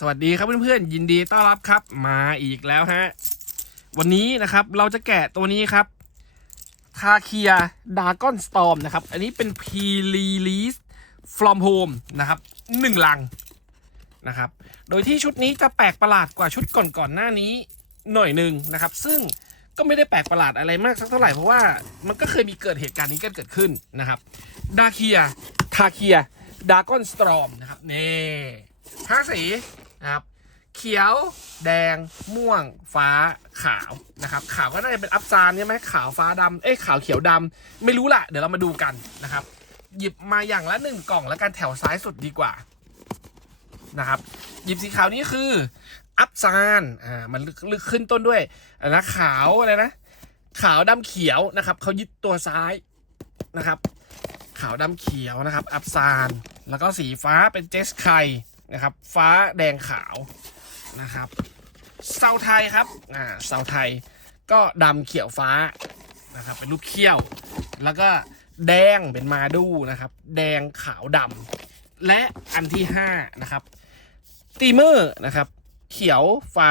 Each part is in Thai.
สวัสดีครับเพื่อนๆยินดีต้อนรับครับ มาอีกแล้วฮะ วันนี้นะครับเราจะแกะตัวนี้ครับทาเคียดากอนสตอมนะครับ อันนี้เป็น pre-release from home นะครับหนึ่งลังนะครับ โดยที่ชุดนี้จะแปลกประหลาดกว่าชุดก่อนๆหน้านี้หน่อยหนึ่งนะครับ ซึ่งก็ไม่ได้แปลกประหลาดอะไรมากสักเท่าไหร่เพราะว่ามันก็เคยมีเกิดเหตุการณ์นี้กันเกิดขึ้นนะครับดาเคียทาเคียดากอนสตอมนะครับนี่ห้าสี นะครับ เขียวแดงม่วงฟ้าขาวนะครับ ขาวก็น่าจะเป็นอัพซานใช่ไหมขาวฟ้าดำเอ้ยขาวเขียวดำไม่รู้ละเดี๋ยวเรามาดูกันนะครับ หยิบมาอย่างละหนึ่งกล่องแล้วกันแถวซ้ายสุดดีกว่านะครับ หยิบสีขาวนี้คืออัพซานอ่ามันลึกขึ้นต้นด้วยนะขาวอะไรนะขาวดำเขียวนะครับเขายึดตัวซ้ายนะครับ ขาวดำเขียวนะครับ อัพซาน แล้วก็สีฟ้าเป็นเจสไค นะครับ ฟ้าแดงขาวนะครับเซาไทยครับอ่าเซาไทยก็ดำเขียวฟ้านะครับเป็นรูปเขี้ยว แล้วก็แดงเป็นมาดูนะครับ แดงขาวดำและอันที่ห้านะครับตีเมอร์นะครับ เขียวฟ้า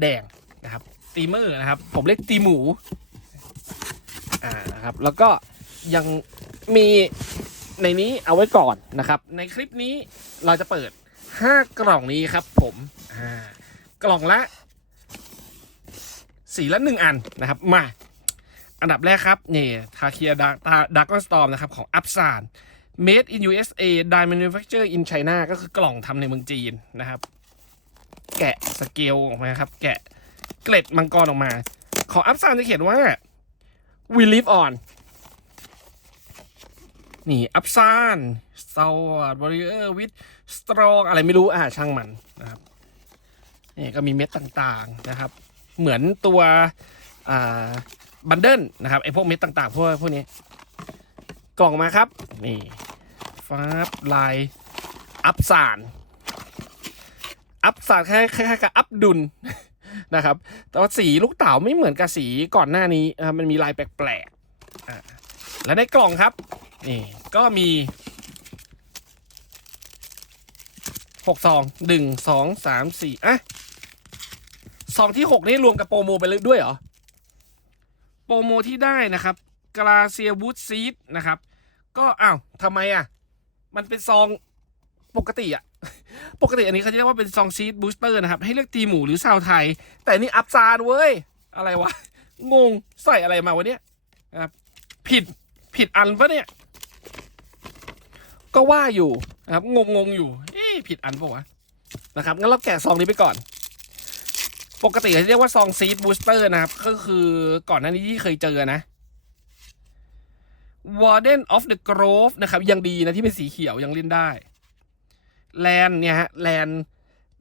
แดงนะครับตีเมอร์นะครับ ผมเรียกตีหมูอ่านะครับแล้วก็ยังมีในนี้เอาไว้ก่อนนะครับ ในคลิปนี้เราจะเปิด 5กล่องนี้ครับผมอ่ากล่องละสีละหนึ่งอันนะครับมาอันดับแรกครับเนี่ยทาเคียดาดากอนสตอมนะครับของอัพซาน made in USA die manufacture in China ก็คือกล่องทำในเมืองจีนนะครับ แกะสเกลออกมาครับ แกะเกล็ดมังกรออกมา ของอัพซานจะเขียนว่า we live on นี่อัพซานสตาร์วอริเออร์วิด สตรองอะไรไม่รู้อ่าช่างมันนะครับนี่ก็มีเม็ดต่างๆนะครับ เหมือนตัวอ่าบันเดิลนะครับไอพวกเม็ดต่างๆพวกพวกนี้ กล่องมาครับนี่ฟ้าบลายอัพซานอัพซานคล้ายๆกับอัพดุลนะครับ แต่ว่าสีลูกเต๋าไม่เหมือนกับสีก่อนหน้านี้มันมีลายแปลกๆและในกล่องครับนี่ก็มี หกซองหนึ่งสองสามสี่อะซองที่หกนี่รวมกับโปรโมไปเลยด้วยเหรอ โปรโมที่ได้นะครับกราเซียวูดซีดนะครับ ก็อ้าวทำไมอะ มันเป็นซองปกติอะ ปกติอันนี้เขาจะเรียกว่าเป็นซองซีดบูสเตอร์นะครับ ให้เลือกตีหมูหรือซาวไทย แต่นี่อัพซานเว้ย อะไรวะ งงใส่อะไรมาวะเนี่ยครับผิดผิดอันปะเนี่ย ก็ว่าอยู่นะครับ งงงอยู่ ผิดอันปะวะนะครับงั้นเราแกะซองนี้ไปก่อน ปกติเขาเรียกว่าซองซีดบูสเตอร์นะครับ ก็คือก่อนหน้านี้ที่เคยเจอนะ Warden of the Grove นะครับ ยังดีนะที่เป็นสีเขียวยังเล่นได้แลนเนี่ยฮะแลน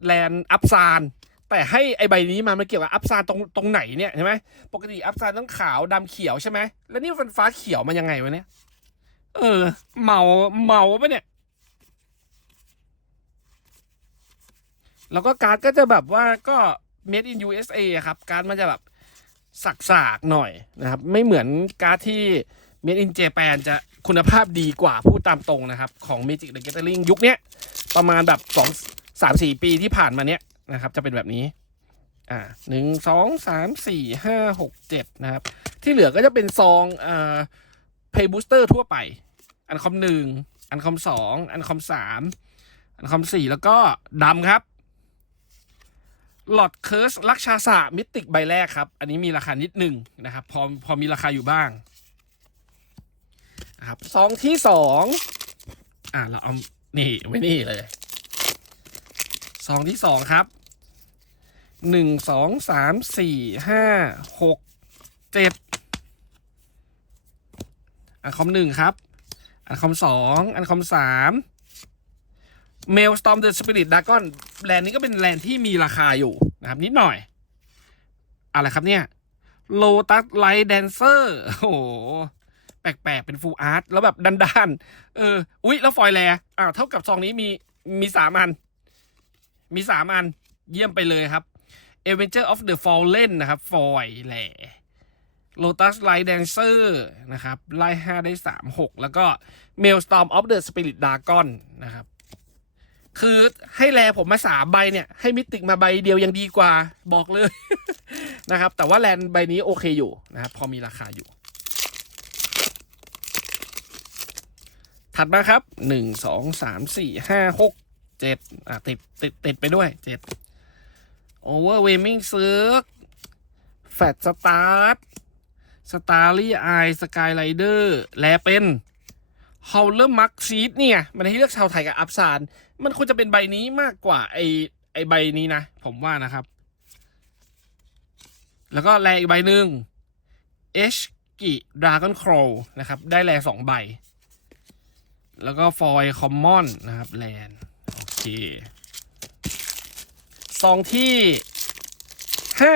แลนอัพซานแต่ให้ไอใบนี้มามันเกี่ยวกับอัพซานตรงตรงไหนเนี่ยใช่ไหมปกติอัพซานต้องขาวดำเขียวใช่ไหมแล้วนี่มันฟ้าเขียวมันยังไงวะเนี่ย เออ เมาเมาปะเนี่ย แล้วก็การ์ดก็จะแบบว่าก็ made in USA ครับการ์ดมันจะแบบสักๆหน่อยนะครับ ไม่เหมือนการ์ดที่ made in Japan จะคุณภาพดีกว่าพูดตามตรงนะครับ ของ Magic the Gathering ยุคนี้ประมาณแบบสองสามสี่ปีที่ผ่านมาเนี้ยนะครับ จะเป็นแบบนี้อ่าหนึ่งสองสามสี่ห้าหกเจ็ดนะครับ ที่เหลือก็จะเป็นซองเอ่อ Play Booster ทั่วไป อันคอมหนึ่งอันคอมสองอันคอมสามอันคอมสี่แล้วก็ดำครับ หลอดเคิร์สลักชาสะมิติกใบแรกครับ อันนี้มีราคานิดหนึ่งนะครับ พอพอมีราคาอยู่บ้างนะครับซองที่สองอ่าเราเอานี่ไว้นี่เลยซองที่สองครับหนึ่งสองสามสี่ห้าหกเจ็ดอันคอมหนึ่งครับ อันคอมสองอันคอมสามเมลสตอมเดอะสปิริตดากอนแลนด์นี้ก็เป็นแลนด์ที่มีราคาอยู่ นะครับนิดหน่อย อะไรครับเนี่ยโลตัสไลท์แดนเซอร์โอ้โห แปลกๆ เป็นฟูลอาร์ตแล้วแบบด้านๆ เออ อุ๊ย แล้วฟอยล์แลอ้าวเท่ากับซองนี้มีมีสามอัน มีสามอัน เยี่ยมไปเลยครับ Avenger of the Fallen นะครับ ฟอยล์แหล่ Lotus Light Dancer นะครับ ไล่ห้าได้สามหกแล้วก็ Maelstrom of the Spirit Dragon นะครับ คือให้แลผมมาสามใบเนี่ย ให้มิติกมาใบเดียวยังดีกว่าบอกเลย นะครับ แต่ว่าแลนใบนี้โอเคอยู่นะครับ พอมีราคาอยู่ ถัดมาครับหนึ่งสองสามสี่ห้าหกเจ็ดอะติดติดติดไปด้วยเจ็ดโอเวอร์เวมิงซึกแฟตสตาร์ทสตาร์ลี่ไอสกายไรเดอร์แลเป็น ฮอลเลอร์มักซีดเนี่ย มันให้เลือกชาวไทยกับอัพซาน มันควรจะเป็นใบนี้มากกว่า ไอไอใบนี้นะ ผมว่านะครับ แล้วก็แลอีกใบหนึ่งเอชกิดราก้อนโครนะครับ ได้แลสองใบ แล้วก็ฟอยคอมมอนนะครับแลนโอเคซองที่ห้า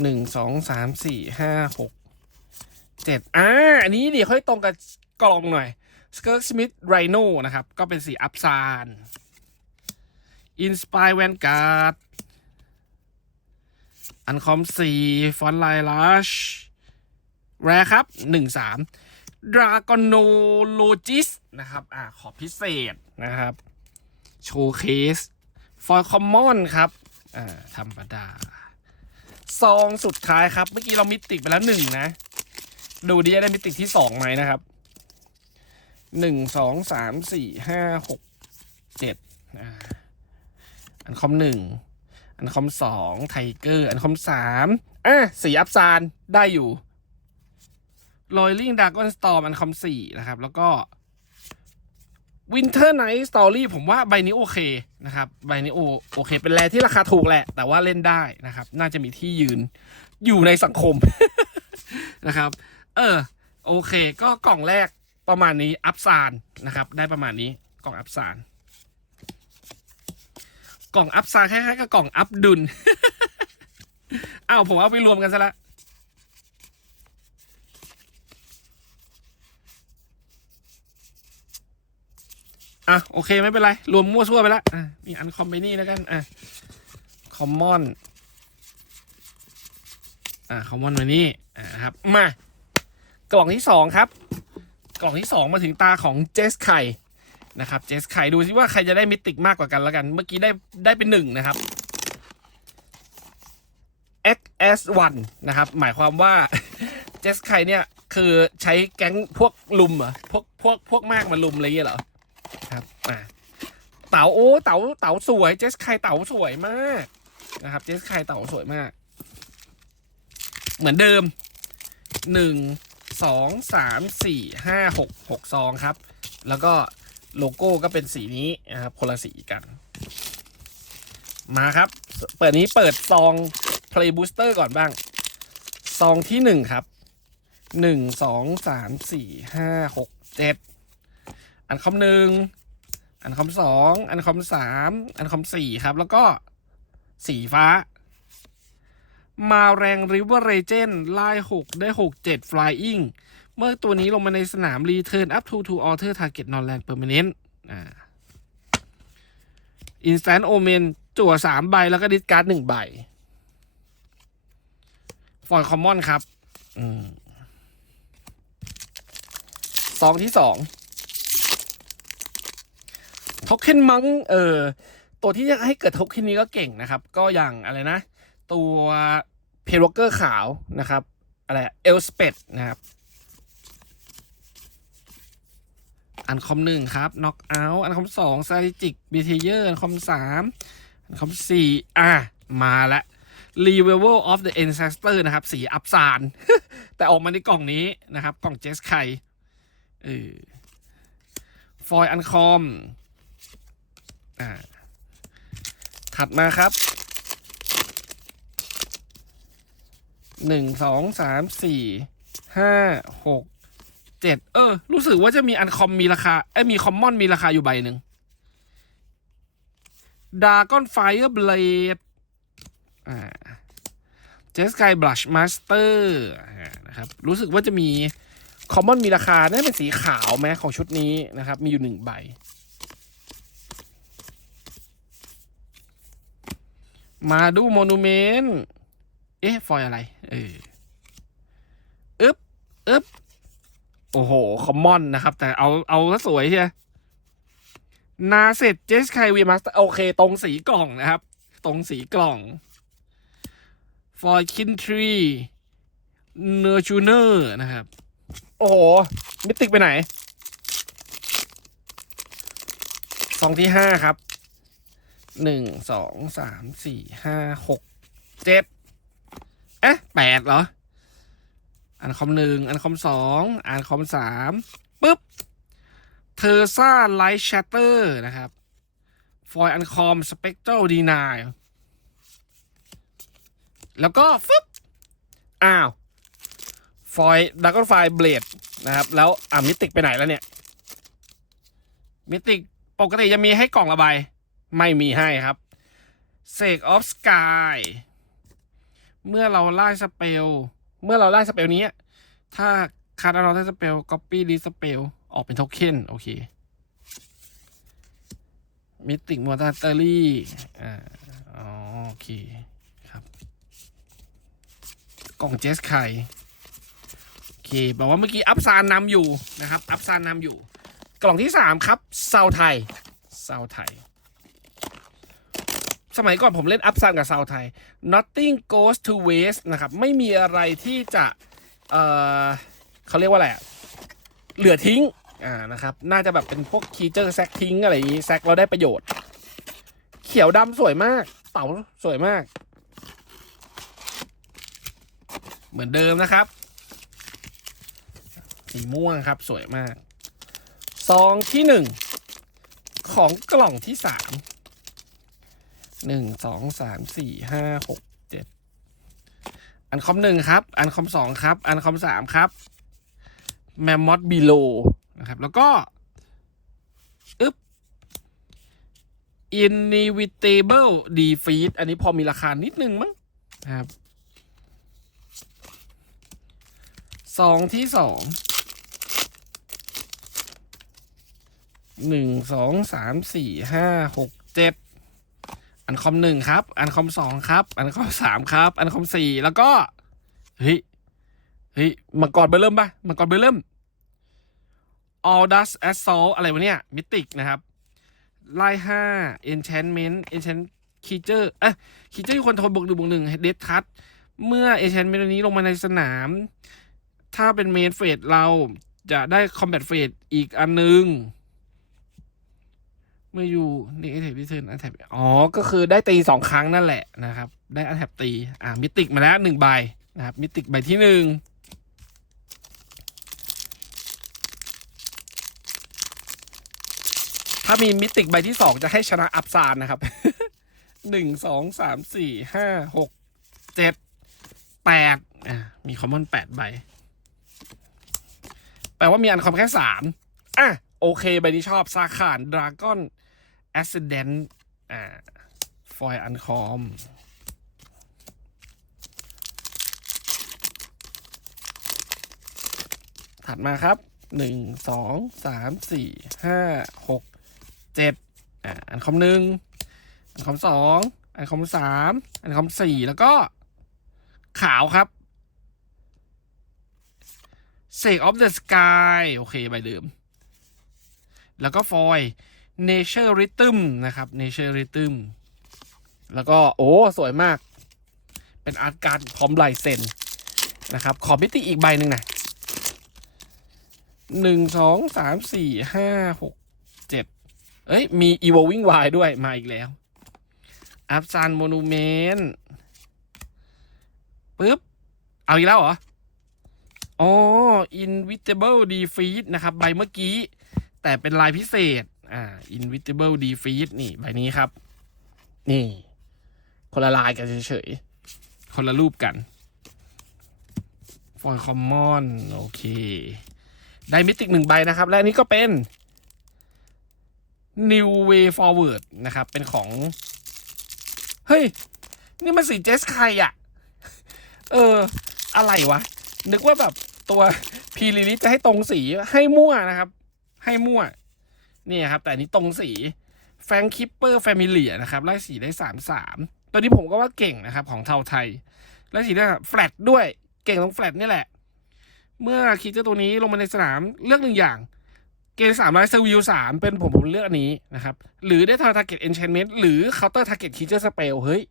หนึ่งสองสามสี่ห้าหก เจ็ดอ่าอันนี้เดี๋ยวค่อยตรงกับกล่องหน่อยสเกิร์ s สมิธไรโนนะครับ ก็เป็นสีอัพซานอินสปายแวนการ์ดอันคอมสีฟอนไลลัชแรครับหนึ่งสามดรากอนโนโลจิสนะครับ อ่าขอพิเศษนะครับ โชว์เคสฟอร์คอมมอนครับ อ่าธรรมดาซองสุดท้ายครับ เมื่อกี้เรามิติไปแล้วหนึ่งนะ ดูดิจะได้มิติที่สองไหมนะครับหนึ่งสองสามสี่ห้าหกเจ็ดอันคอมหนึ่งอันคอมสองไทเกอร์ อันคอมสามอะสีอัพซานได้อยู่ r o i l i n g Dragon Storm อันคอมสี่นะครับ แล้วก็ Winter Night Story ผมว่าใบนี้โอเคนะครับ ใบนี้โอโอเค เป็นแรที่ราคาถูกแหละ แต่ว่าเล่นได้นะครับ น่าจะมีที่ยืนอยู่ในสังคมนะครับ เออ โอเค ก็กล่องแรกประมาณนี้อัพซานนะครับ ได้ประมาณนี้กล่องอัพซานกล่องอัพซานคล้ายๆกับกล่องอัพดุลอ้าวผมเอาไปรวมกันซะละอะโอเคไม่เป็นไร รวมมั่วซั่วไปแล้วอะมีอันคอมไปนี่แล้วกันอะคอมมอนอะคอมมอนมานี่อะครับ มา กล่องที่สองครับ กล่องที่สองมาถึงตาของเจสไข่นะครับ เจสไข่ดูซิว่าใครจะได้มิติกมากกว่ากันแล้วกัน เมื่อกี้ได้ได้เป็นหนึ่งนะครับ XS1 นะครับ หมายความว่าเจสไข่เนี่ย คือใช้แก๊งพวกลุมเหรอพวกพวกพวกมากมาลุมอะไรเงี้ยเหรอครับอ่าเต๋าโอ้เต๋าเต๋าสวย เจสไคเต๋าสวยมากนะครับ เจสไคเต๋าสวยมาก เหมือนเดิมหนึ่ง สองสามสี่ห้าหกหกซองครับ แล้วก็โลโก้ก็เป็นสีนี้นะครับคนละสีกัน มาครับ เปิดนี้เปิดซอง Play Booster ก่อนบ้าง ซองที่หนึ่งครับหนึ่งสองสามสี่ห้าหกเจ็ดอันคอมหนึ่งอันคอมสองอันคอมสามอันคอมสี่ครับ แล้วก็สีฟ้า มาแรงริเวอร์เรเจนไล่หกได้หกเจ็ด flying เมื่อตัวนี้ลงมาในสนาม return up to to alter target non land permanent อ่า instant omen จั่วสามใบ แล้วก็ดิสการ์ดหนึ่งใบ ฟอยคอมมอนครับอืมซองที่สองโทเค็นมังเออตัวที่จะให้เกิดโทเค็นนี้ก็เก่งนะครับ ก็อย่างอะไรนะ ตัวเพโรเกอร์ขาวนะครับอะไรเอลสเปดนะครับ อันคอมหนึ่งครับน็อกเอาท์อันคอมสองซา g จิกบีเทเยอร์อันคอมสามอันคอมสี่อะ มาละ Revival of the Ancestor นะครับ สีอัพซาน แต่ออกมาในกล่องนี้นะครับ กล่องเจสไคเออฟอยอันคอมอ่าถัดมาครับ หนึ่งสองสามสี่ห้าหกเจ็ดเออ รู้สึกว่าจะมีอันคอมมีราคาเอ้มีคอมมอนมีราคาอยู่ใบหนึ่งดาก้อนไฟเออร์เบลดอ่าเจสไกบลัชมาสเตอร์นะครับ รู้สึกว่าจะมีคอมมอนมีราคาน่าเป็นสีขาวไหมของชุดนี้นะครับ มีอยู่หนึ่งใบ มาดูโมนูเมนต์ เอ๊ะ ฟอยอะไร เอออึ๊บอึ๊บโอ้โห คอมมอนนะครับ แต่เอาเอาซะสวยใช่ไหมนาเสร็จเจสไควีมาสโอเค ตรงสีกล่องนะครับ ตรงสีกล่องฟอยคินทรีเนอร์ชูเนอร์นะครับ โอ้โห มิติกไปไหนซองที่ห้าครับหนึ่งสองสามสี่ห้าหกเจ็ด แปดเหรอ อันคอมหนึ่งอันคอมสองอันคอมสามปุ๊บเทอร์ซ่าไลท์ชัตเตอร์นะครับฟอยอันคอมสเปก t ต l ดีนายแล้วก็ฟึบอ้าวฟอยดักกอนไฟเบลดนะครับ แล้วอ่ามิติกไปไหนแล้วเนี่ย มิติกปกติจะมีให้กล่องระบายไม่มีให้ครับ Sake of Sky เมื่อเราไล่สเปล เมื่อเราไล่สเปลนี้ ถ้าคาร์ดเราได้สเปล copy ดีสเปลออกเป็นโทเค็นโอเคมิติกมอเตอรี่อ่าอ๋อโอเคครับ กล่องเจสไคโอเคบอกว่าเมื่อกี้อัพซานนำอยู่นะครับ อัพซานนำอยู่ กล่องที่สามครับเซาไทยเซาไทย สมัยก่อนผมเล่นอัพซานกับเซาไทย nothing goes to waste นะครับ ไม่มีอะไรที่จะเออเขาเรียกว่าอะไรอะเหลือทิ้งอ่านะครับ น่าจะแบบเป็นพวกคีเจอร์แซกทิ้งอะไรอย่างนี้แซกเราได้ประโยชน์ เขียวดำสวยมาก เต่าสวยมาก เหมือนเดิมนะครับ สีม่วงครับสวยมาก ซองที่หนึ่งของกล่องที่สาม หนึ่งสองสามสี่ห้าหกเจ็ดอันคอมหนึ่งครับ อันคอมสองครับ อันคอมสามครับ แมมมอ t บิโลนะครับ แล้วก็อึ๊บ inevitable defeat อันนี้พอมีราคานิดนึงมั้งนะครับสองที่สองหนึ่งสองสามสี่ห้าหกเจ็ด อันคอมหนึ่งครับ อันคอมสองครับ อันคอมสามครับ อันคอมสี่แล้วก็เฮ้ยเฮ้ยมังกรเบอร์เริ่มปะมังกรเบอร์เริ่ม all dust assault อะไรวะเนี่ยมิติกนะครับไล่ห้า enchantment enchant creature อะ creature ที่คนโทนบวกหนึ่งบวกหนึ่ง death touch เมื่อ enchantment นี้ลงมาในสนาม ถ้าเป็นเมนเฟสเราจะได้ combat phase อีกอันหนึง เมื่ออยู่นี่ไอแท็บพิเศษอันแท็บอ๋อ ก็คือได้ตีสองครั้งนั่นแหละนะครับ ได้อันแท็บตี อ่ามิติกมาแล้วหนึ่งใบนะครับ มิติกใบที่หนึ่งถ้ามีมิติกใบที่สองจะให้ชนะอัพซานนะครับหนึ่งสองสามสี่ห้าหกเจ็ดแปดอะมีคอมมอนแปดใบ แปลว่ามีอันคอมแค่สามอะโอเคใบนี้ชอบซาขานดราก้อนแอสเดนอ่าฟอยอันคอมถัดมาครับหนึ่งสองสามสี่ห้าหกเจ็ดอ่าอันคอมหนึ่งอันคอมสองอันคอมสามอันคอมสี่แล้วก็ขาวครับ Sake of the Sky โอเคใบเดิม แล้วก็ฟอย Nature Rhythm นะครับ Nature Rhythm แล้วก็โอ้ สวยมาก เป็นอาร์ตการ์ดพร้อมลายเซ็นนะครับ ขอมิติอีกใบหนึ่งนะหนึ่งสองสามสี่ห้าหกเจ็ดเอ้ย มี Evolving Y ด้วยมาอีกแล้ว อัพซานโมนูเมนต์ปึ๊บ เอาอีกแล้วเหรอ อ๋อ Invisible Defeat นะครับ ใบเมื่อกี้ แต่เป็นลายพิเศษ อ่า Invisible Defeat นี่ใบนี้ครับ นี่ คนละลายกันเฉยๆ คนละรูปกันฟอนคอมมอนโอเค ได้มิติกหนึ่งใบนะครับ และอันนี้ก็เป็น New Way Forward นะครับ เป็นของ เฮ้ย นี่มันสีเจสใครอะเออ อะไรวะ นึกว่าแบบตัวพีรีลิจะให้ตรงสีให้มั่วนะครับ ให้มั่วนี่ครับ แต่นี้ตรงสีแฟงคิปเปอร์แฟมิเลียนะครับไล่สีได้สามสามตัวนี้ผมก็ว่าเก่งนะครับ ของเทาไทยไล่สีได้แฟลตด้วยเก่งตรงแฟลตนี่แหละ เมื่อคีเจอร์ตัวนี้ลงมาในสนามเลือกหนึ่งอย่าง เกณฑ์สามร้อยสวิลสามเป็นผมผมเลือกอันนี้นะครับ หรือได้ทาร์เก็ตเอนชนเมนต์หรือเคาน์เตอร์ทาร์เก็ตคีเจอร์สเปลเฮ้ย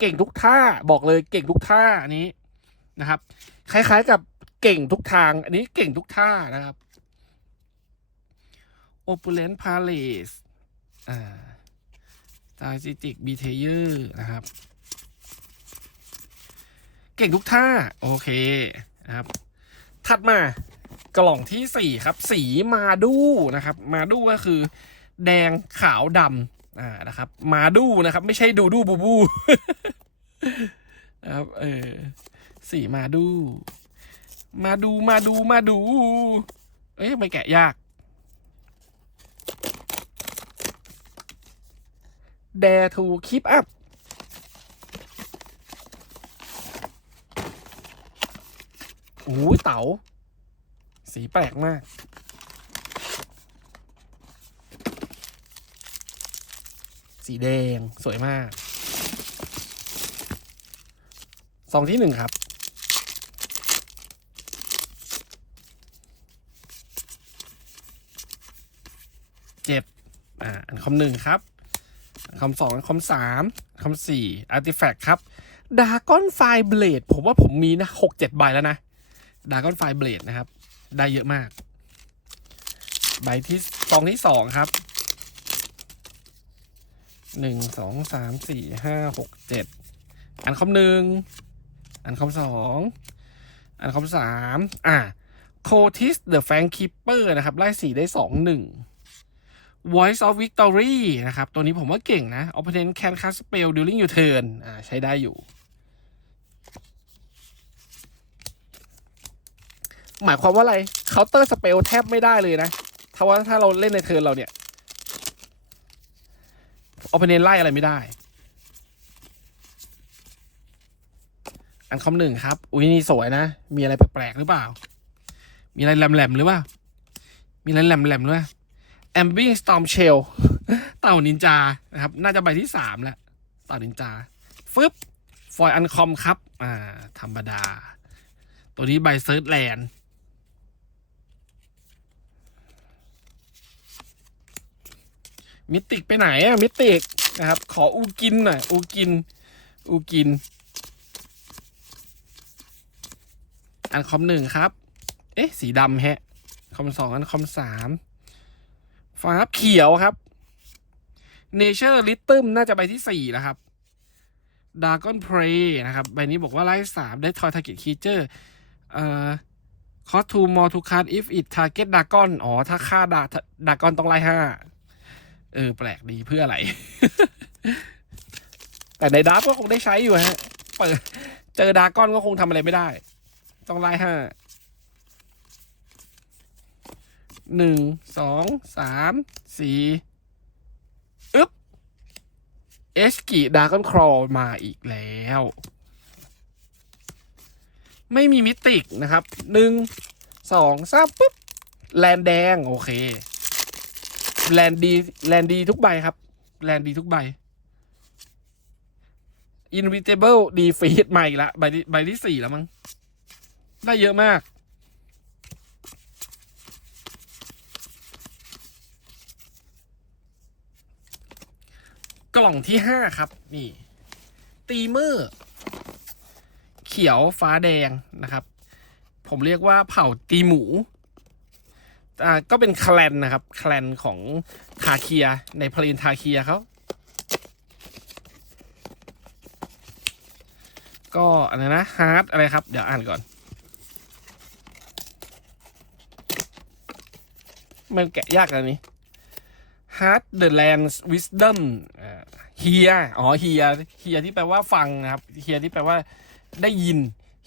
เก่งทุกท่าบอกเลยเก่งทุกท่าอันนี้นะครับ คล้ายๆกับเก่งทุกทาง อันนี้เก่งทุกท่านะครับ Opulent Palace อ่า Strategic Betrayer นะครับ เก่งทุกท่า โอเคนะครับ ถัดมากล่องที่สี่ครับ สีมาดูนะครับ มาดูก็คือ แดงขาวดำอ่านะครับ มาดูนะครับ ไม่ใช่ดูดูบูบูนะครับเออสีมาดู มาดูมาดูมาดู เอ้ยไม่แกะยาก Dare to keep up โอ้เต๋า สีแปลกมาก สีแดงสวยมากซองที่หนึ่งครับ เจ็ดอ่า อันคำหนึ่งครับ อันคำสองอันคำสามอันคำสี่อาร์ติแฟกต์ครับดากอนไฟเบลดผมว่าผมมีนะหกเจ็ดใบแล้วนะดากอนไฟเบลดนะครับ ได้เยอะมาก ใบที่ซองที่สองครับหนึ่งสองสามสี่ห้าหกเจ็ดอันคำหนึ่งอันคำสองอันคำสามอะโคทิสเดอะแฟงคิปเปอร์นะครับไล่สีได้สองหนึ่ง Voice of Victory นะครับ ตัวนี้ผมว่าเก่งนะ Opponent can cast spell during your turn อ่าใช้ได้อยู่ หมายความว่าอะไร counter spell แทบไม่ได้เลยนะ ถ้าว่าถ้าเราเล่นในเทิร์นเราเนี่ย Opponent ไล่อะไรไม่ได้ อันคำหนึ่งครับ อุ้ยนี่สวยนะ มีอะไรแปลกๆหรือเปล่า มีอะไรแหลมๆหรือเปล่า มีอะไรแหลมๆหรือเปล่า แอมบิงสตอมเชลเต่านินจานะครับ น่าจะใบที่สามแล้วเต่านินจาฟึบฟอยอันคอมครับ อ่า ธรรมดา ตัวนี้ใบเซิร์ชแลนด์มิติกไปไหนอะมิติกนะครับ ขออูกินหน่อยอูกิน อูกิน อันคอมหนึ่งครับ เอ๊ะ สีดำแฮะ คอมสองอันคอมสาม ฟ้าเขียวครับ Nature Rhythm น่าจะใบที่สี่แล้วครับ Dragon Prey นะครับ ใบนี้บอกว่าไล่สามได้ Toy Target Creature เอ่อ cost two more to card if it target Dragon อ๋อ ถ้าฆ่าดาดากอนต้องไล่ห้าเออ แปลกดีเพื่ออะไร แต่ในดาร์ฟก็คงได้ใช้อยู่ฮะ เปิด เจอดากอนก็คงทำอะไรไม่ได้ ต้องไล่ห้า หนึ่งสองสามสี่อึ๊บเอสกิดาร์กอนครอมาอีกแล้ว ไม่มีมิติกนะครับหนึ่งสองสามปุ๊บ แลนแดง โอเค แลนดี แลนดีทุกใบครับ แลนดีทุกใบ Invitable Defeat ใหม่ละใบที่ใบที่สี่แล้วมั้งได้เยอะมาก กล่องที่ห้าครับ นี่ ตีเมอเขียวฟ้าแดงนะครับ ผมเรียกว่าเผ่าตีหมูอ่าก็เป็นแคลนนะครับ แคลนของทาเคียในพลีนทาเคียเขาก็อะไรนะฮาร์ดอะไรครับ เดี๋ยวอ่านก่อน มันแกะยากอันนี้ Heart the Land's Wisdom เฮียอ๋อเฮียเฮียที่แปลว่าฟังนะครับเฮียที่แปลว่าได้ยิน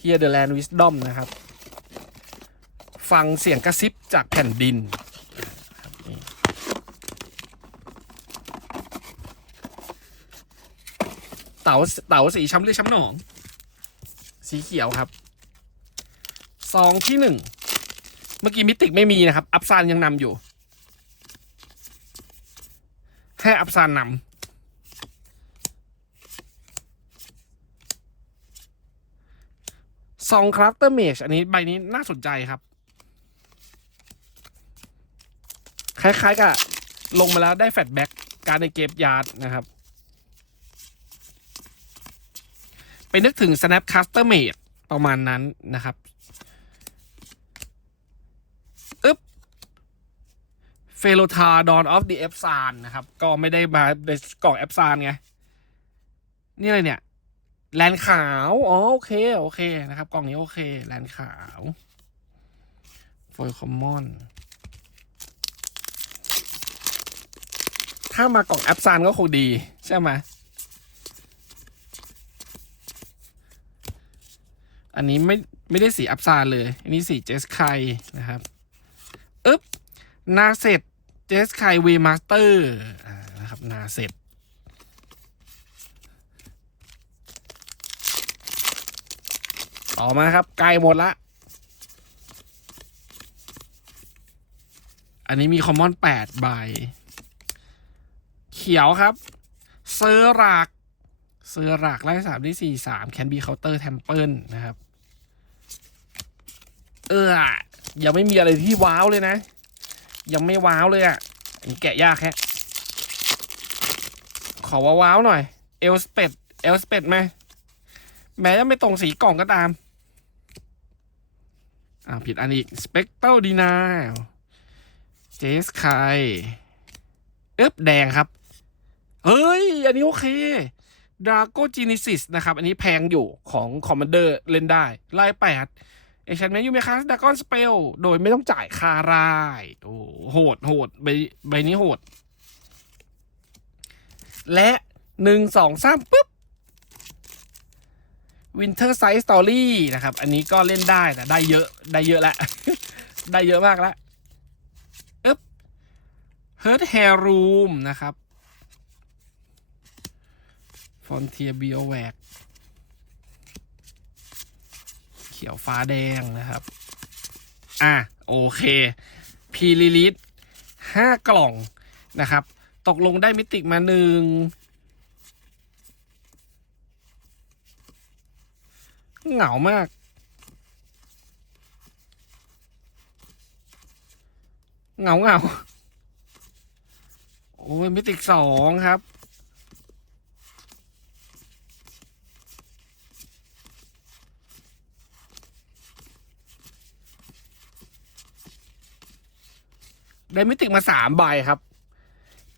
Hear the Land Wisdom นะครับ ฟังเสียงกระซิบจากแผ่นดิน เต๋าเต๋าสีช้ำเลือดช้ำหนอง สีเขียวครับ ซองที่หนึ่ง เมื่อกี้มิติกไม่มีนะครับ อัพซานยังนำอยู่ แค่อัพซานนำซองคราฟเตอร์เมชอันนี้ใบนี้น่าสนใจครับ คล้ายๆกับลงมาแล้วได้แฟลชแบ็กการในเกมยาร์ดนะครับ ไปนึกถึง Snap Caster Mate ประมาณนั้นนะครับ อึ๊บ เฟโลทาดอนออฟดีเอฟซานนะครับ ก็ไม่ได้มาในกล่องเอฟซานไง นี่อะไรเนี่ย แลนขาว อ๋อ โอเค โอเคนะครับ กล่องนี้โอเค แลนขาวโฟลคอมมอน ถ้ามากล่องแอปซานก็คงดี ใช่ไหม อันนี้ไม่ไม่ได้สีอัพซานเลย อันนี้สีเจสไคนะครับ อึ๊บนาเซต เจสไควีมาสเตอร์นะครับนาเซตต่อมาครับใกลหมดละ อันนี้มีคอมมอนแปดใบ เขียวครับ เซอร์รากเซอร์รากไล่สามได้สี่สามแคนบีเคาน์เตอร์แทมเปิลนะครับ เออยังไม่มีอะไรที่ว้าวเลยนะ ยังไม่ว้าวเลยอะอันนี้แกะยากแค่ขอว้าวๆหน่อย เอลสเปดเอลสเปดไหมแม้จะไม่ตรงสีกล่องก็ตาม อ่าผิดอันอีกสเปกเตอร์ดีนาเจสไคเอ๊บแดงครับ เฮ้ย อันนี้โอเคดราโกจีนิซิสนะครับ อันนี้แพงอยู่ของคอมมานเดอร์เล่นได้ไล่แปด เอชันแมนยูเมคัสดากอนสเปลโดยไม่ต้องจ่ายค่ารายโอ้โหดโหดใบใบนี้โหด และหนึ่งสองสามปุ๊บ Winter Size Story นะครับ อันนี้ก็เล่นได้แต่ได้เยอะได้เยอะแล้ว ได้เยอะมากแล้วอึ๊บ Hurt Hair Room นะครับ Frontier b i o w a c เขียวฟ้าแดงนะครับ อะโอเคพีลิลิตห้ากล่องนะครับ ตกลงได้มิติมาหนึ่งเหงามาก เหงาเหงาโอ้ยมิติสองครับ ได้มิติมาสามใบครับ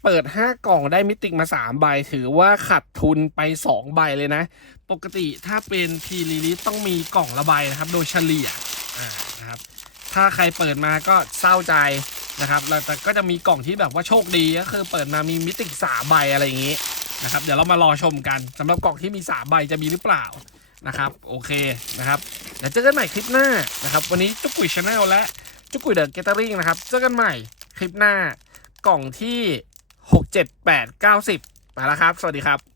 เปิดห้ากล่องได้มิติมาสามใบ ถือว่าขัดทุนไปสองใบเลยนะ ปกติถ้าเป็นพีรีลิต้องมีกล่องละใบนะครับ โดยเฉลี่ยนะครับ ถ้าใครเปิดมาก็เศร้าใจนะครับแล้วแต่ก็จะมีกล่องที่แบบว่าโชคดีก็คือเปิดมามีมิติสามใบอะไรอย่างนี้นะครับ เดี๋ยวเรามารอชมกันสำหรับกล่องที่มีสามใบจะมีหรือเปล่านะครับ โอเคนะครับเดี๋ยวเจอกันใหม่คลิปหน้านะครับ วันนี้จุกุยชาแนลและจุกกุยเดอะเกตเตอริงนะครับ เจอกันใหม่ คลิปหน้ากล่องที่หกเจ็ดแปดเก้าสิบไปแล้วครับ สวัสดีครับ